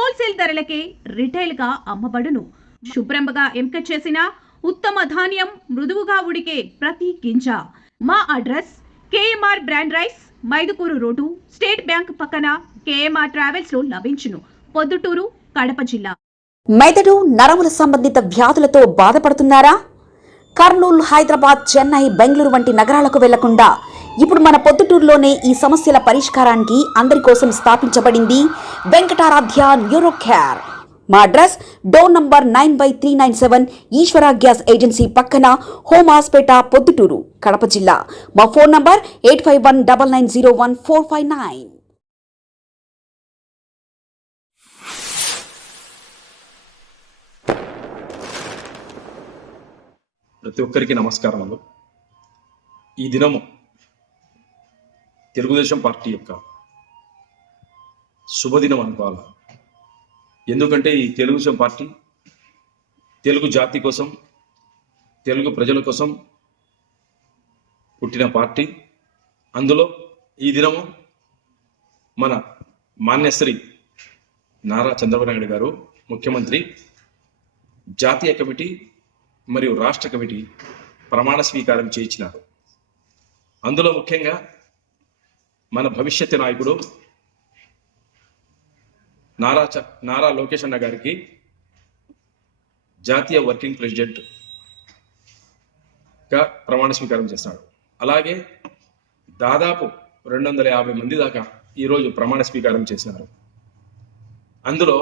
Wholesale ధరలకే retail గా అమ్మబడును. శుభ్రంగా ఎంపిక చేసిన ఉత్తమ ధాన్యం మృదువుగా ఉడికే ప్రతి గింజ. మా address KMR brand rice, Mydukur road, state bank పక్కన, కేఎంఆర్ ట్రావెల్స్ లో లభించును. పొద్దుటూరు, కడప జిల్లా. మెదడు నరముల సంబంధిత వ్యాధులతో బాధపడుతున్నారా? కర్నూలు, హైదరాబాద్, చెన్నై, బెంగళూరు వంటి నగరాలకు వెళ్లకుండా ఇప్పుడు మన పొద్దుటూరులోనే ఈ సమస్యల పరిష్కారానికి అందరి కోసం స్థాపించబడింది వెంకటారాధ్య న్యూరో కేర్. మా అడ్రస్ డోర్ నంబర్ 9/397 ఈశ్వర గ్యాస్ ఏజెన్సీ పక్కన, హోమాస్పేట, పొద్దుటూరు, కడప జిల్లా. మా ఫోన్ నంబర్ 8519901459. ప్రతి ఒక్కరికి నమస్కారములు. ఈ దినము తెలుగుదేశం పార్టీ యొక్క శుభదినం అనుకోవాలి. ఎందుకంటే ఈ తెలుగుదేశం పార్టీ తెలుగు జాతి కోసం, తెలుగు ప్రజల కోసం పుట్టిన పార్టీ. అందులో ఈ దినము మన మాన్యశ్రీ నారా చంద్రబాబు నాయుడు గారు ముఖ్యమంత్రి జాతీయ కమిటీ మరియు రాష్ట్ర కమిటీ ప్రమాణ స్వీకారం చేయించినారు. అందులో ముఖ్యంగా మన భవిష్యత్తు నాయకుడు నారా లోకేష్ అన్న గారికి జాతీయ వర్కింగ్ ప్రెసిడెంట్గా ప్రమాణ స్వీకారం చేస్తున్నాడు. అలాగే దాదాపు 250 మంది దాకా ఈరోజు ప్రమాణ స్వీకారం చేసినారు. అందులో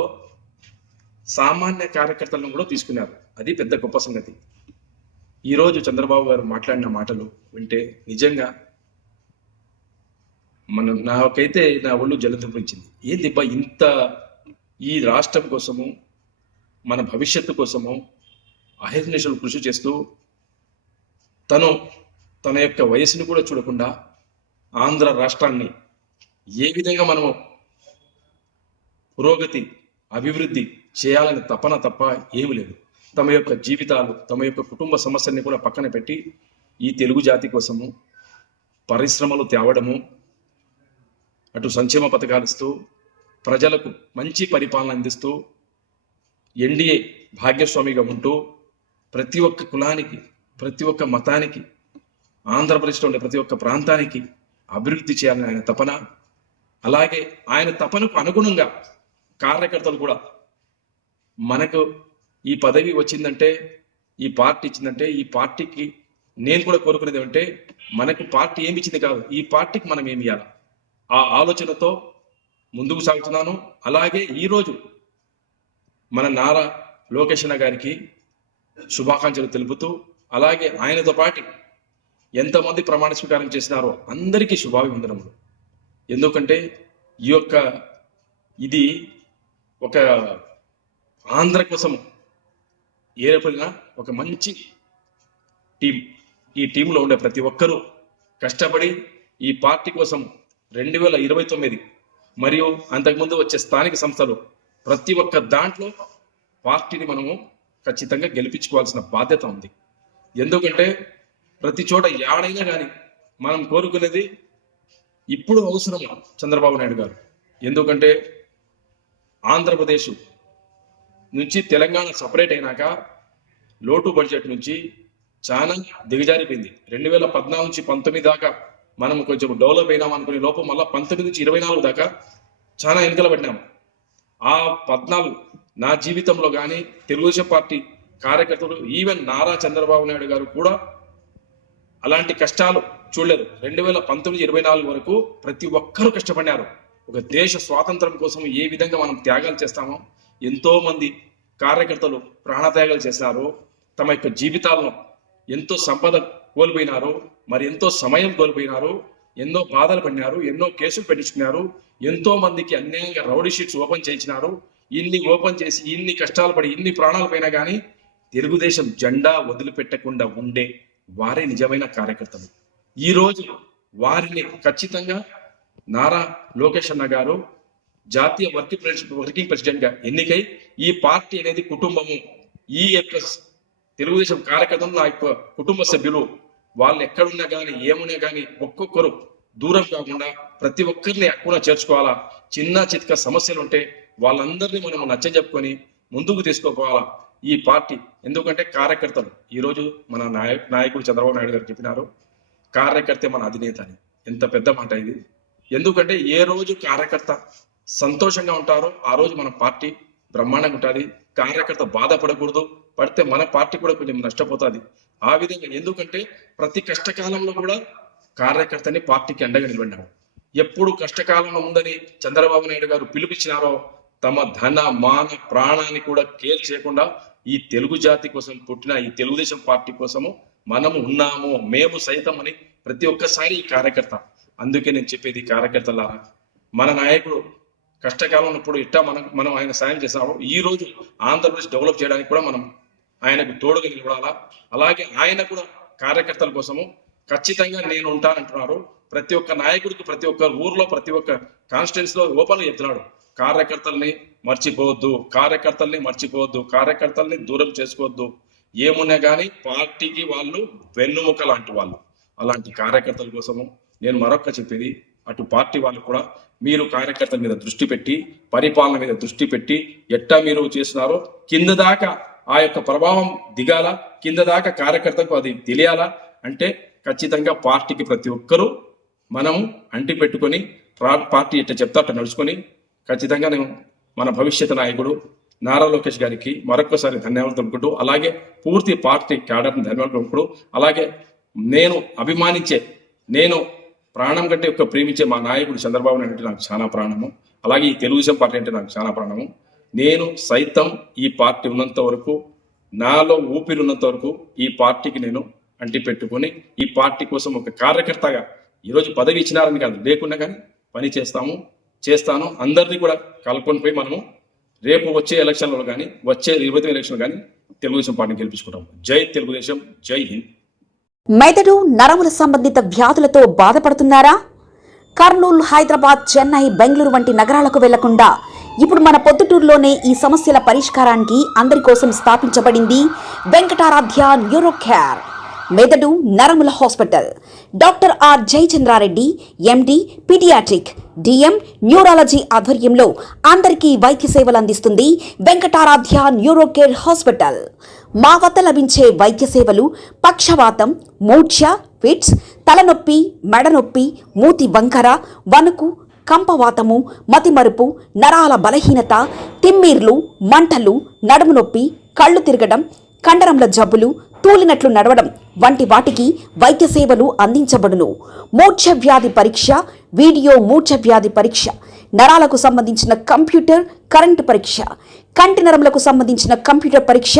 సామాన్య కార్యకర్తలను కూడా తీసుకున్నారు. అది పెద్ద గొప్ప సంగతి. ఈరోజు చంద్రబాబు గారు మాట్లాడిన మాటలు వింటే నిజంగా నాకైతే నా ఒళ్ళు జలదింపించింది. ఏందిబ్బా ఇంత ఈ రాష్ట్రం కోసము, మన భవిష్యత్తు కోసము అహర్నిశలు కృషి చేస్తూ తన యొక్క వయసును కూడా చూడకుండా ఆంధ్ర రాష్ట్రాన్ని ఏ విధంగా మనము పురోగతి, అభివృద్ధి చేయాలని తపన తప్ప ఏమి లేదు. తమ యొక్క జీవితాలు, తమ యొక్క కుటుంబ సమస్యల్ని కూడా పక్కన పెట్టి ఈ తెలుగు జాతి కోసము పరిశ్రమలు తేవడము, అటు సంక్షేమ పథకాలు ఇస్తూ ప్రజలకు మంచి పరిపాలన అందిస్తూ ఎన్డీఏ భాగ్యస్వామిగా ఉంటూ ప్రతి ఒక్క కులానికి, ప్రతి ఒక్క మతానికి, ఆంధ్రప్రదేశ్లో ఉండే ప్రతి ఒక్క ప్రాంతానికి అభివృద్ధి చేయాలని ఆయన తపన. అలాగే ఆయన తపనకు అనుగుణంగా కార్యకర్తలు కూడా మనకు ఈ పదవి వచ్చిందంటే, ఈ పార్టీ ఇచ్చిందంటే, ఈ పార్టీకి నేను కూడా కోరుకునేది ఏమంటే మనకు పార్టీ ఏమి ఇచ్చింది కాదు, ఈ పార్టీకి మనం ఏమి ఇవ్వాలి, ఆ ఆలోచనతో ముందుకు సాగుతున్నాను. అలాగే ఈరోజు మన నారా లోకేష్ అన్న గారికి శుభాకాంక్షలు తెలుపుతూ, అలాగే ఆయనతో పాటు ఎంతమంది ప్రమాణ స్వీకారం చేసినారో అందరికీ శుభాభివందనములు. ఎందుకంటే ఇది ఒక ఆంధ్ర కోసం ఏర్పడిన ఒక మంచి టీం. ఈ టీంలో ఉండే ప్రతి ఒక్కరూ కష్టపడి ఈ పార్టీ కోసం 2029 మరియు అంతకుముందు వచ్చే స్థానిక సంస్థలు ప్రతి ఒక్క దాంట్లో పార్టీని మనము ఖచ్చితంగా గెలిపించుకోవాల్సిన బాధ్యత ఉంది. ఎందుకంటే ప్రతి చోట యాడైనా కానీ మనం కోరుకునేది ఇప్పుడు అవసరం చంద్రబాబు నాయుడు గారు. ఎందుకంటే ఆంధ్రప్రదేశ్ నుంచి తెలంగాణ సపరేట్ అయినాక లోటు బడ్జెట్ నుంచి చాలా దిగజారిపోయింది. 2014 నుంచి 19 దాకా మనం కొంచెం డెవలప్ అయినాం అనుకునే లోపం మళ్ళీ 19 నుంచి 24 దాకా చాలా వెనుకలు పడినాము. ఆ 14 నా జీవితంలో కానీ తెలుగుదేశం పార్టీ కార్యకర్తలు, ఈవెన్ నారా చంద్రబాబు నాయుడు గారు కూడా అలాంటి కష్టాలు చూడలేదు. 2019-24 వరకు ప్రతి ఒక్కరూ కష్టపడినారు. ఒక దేశ స్వాతంత్రం కోసం ఏ విధంగా మనం త్యాగాలు చేస్తామో ఎంతో మంది కార్యకర్తలు ప్రాణత్యాగాలు చేసినారు. తమ యొక్క జీవితాలను ఎంతో సంపద కోల్పోయినారు, మరి ఎంతో సమయం కోల్పోయినారు, ఎన్నో బాధలు పడినారు, ఎన్నో కేసులు పెట్టించుకున్నారు, ఎంతో మందికి అన్యాయంగా రౌడీ షీట్స్ ఓపెన్ చేయించినారు. ఇన్ని ఓపెన్ చేసి ఇన్ని కష్టాలు పడి ఇన్ని ప్రాణాలు పోయినా కానీ తెలుగుదేశం జెండా వదిలిపెట్టకుండా ఉండే వారే నిజమైన కార్యకర్తలు. ఈరోజు వారిని ఖచ్చితంగా నారా లోకేష్ అన్న గారు జాతీయ వర్కింగ్ ప్రెసిడెంట్ గా ఎన్నికై ఈ పార్టీ అనేది కుటుంబము, ఈ యొక్క తెలుగుదేశం కార్యకర్తలు నా యొక్క కుటుంబ సభ్యులు, వాళ్ళు ఎక్కడున్నా కానీ ఏమున్నా కానీ ఒక్కొక్కరు దూరం కాకుండా ప్రతి ఒక్కరిని అక్కున చేర్చుకోవాలా. చిన్న చిత్క సమస్యలు ఉంటే వాళ్ళందరినీ మనం నచ్చజెప్పుకొని ముందుకు తీసుకోపోవాలా ఈ పార్టీ. ఎందుకంటే కార్యకర్తలు ఈరోజు మన నాయకుడు చంద్రబాబు నాయుడు గారు చెప్పినారు, కార్యకర్తే మన అధినేత అని. ఎంత పెద్ద మాట ఇది. ఎందుకంటే ఏ రోజు కార్యకర్త సంతోషంగా ఉంటారో ఆ రోజు మన పార్టీ బ్రహ్మాండంగా ఉంటుంది. కార్యకర్త బాధపడకూడదు, పడితే మన పార్టీ కూడా కొంచెం నష్టపోతుంది. ఆ విధంగా ఎందుకంటే ప్రతి కష్టకాలంలో కూడా కార్యకర్తని పార్టీకి అండగా నిలబడినాడు. ఎప్పుడు కష్టకాలంలో ఉందని చంద్రబాబు నాయుడు గారు పిలుపిచ్చినారో తమ ధన మాన ప్రాణాన్ని కూడా కేర్ చేయకుండా ఈ తెలుగు జాతి కోసం పుట్టిన ఈ తెలుగుదేశం పార్టీ కోసము మనము ఉన్నాము, మేము సైతం అని ప్రతి ఒక్కసారి ఈ కార్యకర్త. అందుకే నేను చెప్పేది కార్యకర్తలారా, మన నాయకుడు కష్టకాలం ఉన్నప్పుడు ఇట్టా మనం ఆయన సాయం చేసాము. ఈ రోజు ఆంధ్రప్రదేశ్ డెవలప్ చేయడానికి కూడా మనం ఆయనకు తోడుగా నిలబడాలా. అలాగే ఆయన కూడా కార్యకర్తల కోసము ఖచ్చితంగా నేను ఉంటానంటున్నారు. ప్రతి ఒక్క నాయకుడికి ప్రతి ఒక్క ఊర్లో ప్రతి ఒక్క కాన్స్టిట్యున్సీ లో ఓపెన్ చెప్తున్నాడు, కార్యకర్తల్ని మర్చిపోవద్దు, కార్యకర్తల్ని మర్చిపోవద్దు, కార్యకర్తల్ని దూరం చేసుకోవద్దు. ఏమున్నా కానీ పార్టీకి వాళ్ళు వెన్నుముక లాంటి వాళ్ళు. అలాంటి కార్యకర్తల కోసము నేను మరొక చెప్పేది, అటు పార్టీ వాళ్ళు కూడా మీరు కార్యకర్తల మీద దృష్టి పెట్టి, పరిపాలన మీద దృష్టి పెట్టి, ఎట్టా మీరు చేస్తున్నారో కింద దాకా ఆ యొక్క ప్రభావం దిగాల, కింద దాకా కార్యకర్తకు అది తెలియాలా. అంటే ఖచ్చితంగా పార్టీకి ప్రతి ఒక్కరూ మనము అంటి పెట్టుకొని పార్టీ ఎట్ట చెప్తా అట్లా నడుచుకొని ఖచ్చితంగా నేను మన భవిష్యత్ నాయకుడు నారా లోకేష్ గారికి మరొకసారి ధన్యవాదాలు తెలుపుకుంటూ, అలాగే పూర్తి పార్టీ క్యాడర్ని ధన్యవాదాలు తెలుపుకుంటూ, అలాగే నేను అభిమానించే, నేను ప్రాణం కంటే ఒక ప్రేమించే మా నాయకుడు చంద్రబాబు నాయుడు అంటే నాకు చాలా ప్రాణము. అలాగే ఈ తెలుగుదేశం పార్టీ అంటే నాకు చాలా ప్రాణము. నేను సైతం ఈ పార్టీ ఉన్నంత వరకు, నాలో ఊపిరి ఉన్నంత వరకు ఈ పార్టీకి నేను అంటి పెట్టుకొని ఈ పార్టీ కోసం ఒక కార్యకర్తగా, ఈరోజు పదవి ఇచ్చినారని కాదు, లేకుండా కానీ పని చేస్తాను. అందరినీ కూడా కలుపుకొని పోయి మనము రేపు వచ్చే ఎలక్షన్లో కానీ, వచ్చే 20 ఎలక్షన్లు కానీ తెలుగుదేశం పార్టీని గెలిపించుకుంటాం. జై తెలుగుదేశం, జై హింద్. మెదడు నరముల సంబంధిత వ్యాధులతో బాధపడుతున్నారా? కర్నూలు, హైదరాబాద్, చెన్నై, బెంగళూరు వంటి నగరాలకు వెళ్లకుండా ఇప్పుడు మన పొద్దుటూరులోనే ఈ సమస్యల పరిష్కారానికి అందరి కోసం స్థాపించబడింది వెంకటారాధ్య న్యూరో కేర్ మెదడు నరముల hospital. Doctor R Jayachandrareddy, MD, pediatric, DM, neurology ఆధ్వర్యంలో అందరికీ వైద్య సేవలు అందిస్తుంది వెంకటారాధ్య న్యూరో కేర్ హాస్పిటల్. మా వద్ద లభించే వైద్య సేవలు పక్షవాతం, మూర్ఛ, ఫిట్స్, తలనొప్పి, మెడనొప్పి, మూతి వంకర, వణుకు, కంపవాతము, మతిమరుపు, నరాల బలహీనత, తిమ్మిర్లు, మంటలు, నడుము నొప్పి, కళ్ళు తిరగడం, కండరంల జబ్బులు, తూలినట్లు నడవడం వంటి వాటికి వైద్య సేవలు అందించబడును. మూర్ఛ వ్యాధి పరీక్ష, వీడియో మూర్ఛ వ్యాధి పరీక్ష, నరాలకు సంబంధించిన కంప్యూటర్ కరెంటు పరీక్ష, కంటి నరములకు సంబంధించిన కంప్యూటర్ పరీక్ష,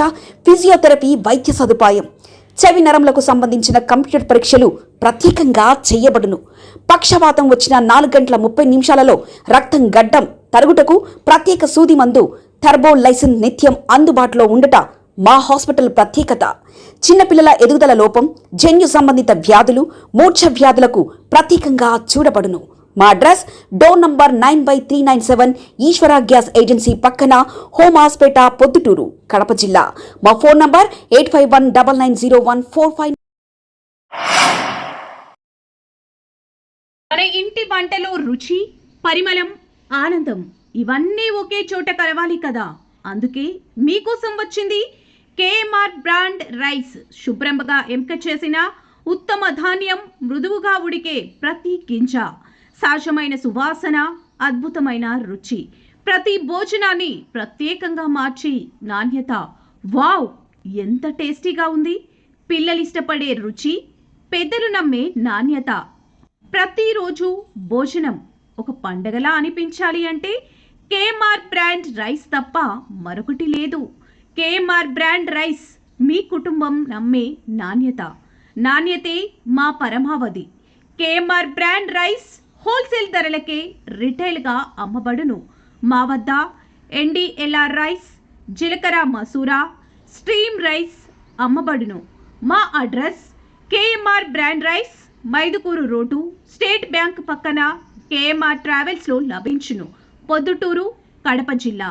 ఫిజియోథెరపీ వైద్య సదుపాయం, చెవి నరములకు సంబంధించిన కంప్యూటర్ పరీక్షలు ప్రత్యేకంగా చేయబడును. పక్షవాతం వచ్చిన 4 గంటల 30 నిమిషాలలో రక్తం గడ్డం తరుగుటకు ప్రత్యేక సూది మందు థర్బోలైసిన్ నిత్యం అందుబాటులో ఉండుట మా హాస్పిటల్ ప్రత్యేకత. చిన్నపిల్లల ఎదుగుదల లోపం, జన్యు సంబంధిత వ్యాధులు, మూర్ఛ వ్యాధులకు ప్రత్యేకంగా చూడబడును. మా అడ్రస్ డోర్ నంబర్ 9/397 ఈశ్వర గ్యాస్ ఏజెన్సీ పక్కన, హోమాస్పేట, పొద్దుటూరు, కడప జిల్లా. మా ఫోన్ నంబర్ 8519901459. మన ఇంటి వంటలో రుచి, పరిమళం, ఆనందం ఇవన్నీ ఒకే చోట కలవాలి కదా. అందుకే మీకోసం వచ్చింది కేఎంఆర్ బ్రాండ్ రైస్. శుభ్రంగా ఎంపిక చేసిన ఉత్తమ ధాన్యం, మృదువుగా ఉడికే ప్రతి గింజ, సహజమైన సువాసన, అద్భుతమైన రుచి, ప్రతి భోజనాన్ని ప్రత్యేకంగా మార్చి నాణ్యత. వావ్, ఎంత టేస్టీగా ఉంది! పిల్లలు ఇష్టపడే రుచి, పెద్దలు నమ్మే నాణ్యత. ప్రతిరోజు భోజనం ఒక పండగలా అనిపించాలి అంటే కేఎంఆర్ బ్రాండ్ రైస్ తప్ప మరొకటి లేదు. కేఎంఆర్ బ్రాండ్ రైస్ మీ కుటుంబం నమ్మే నాణ్యత. నాణ్యతే మా పరమావధి. కేఎంఆర్ బ్రాండ్ రైస్ హోల్సేల్ ధరలకే రిటైల్గా అమ్మబడును. మా వద్ద NDLR రైస్, జీలకర్ర మసూరా, స్ట్రీమ్ రైస్ అమ్మబడును. మా address KMR brand rice, Mydukur road, state bank పక్కన, కేఎంఆర్ ట్రావెల్స్లో లభించును. పొద్దుటూరు, కడప జిల్లా.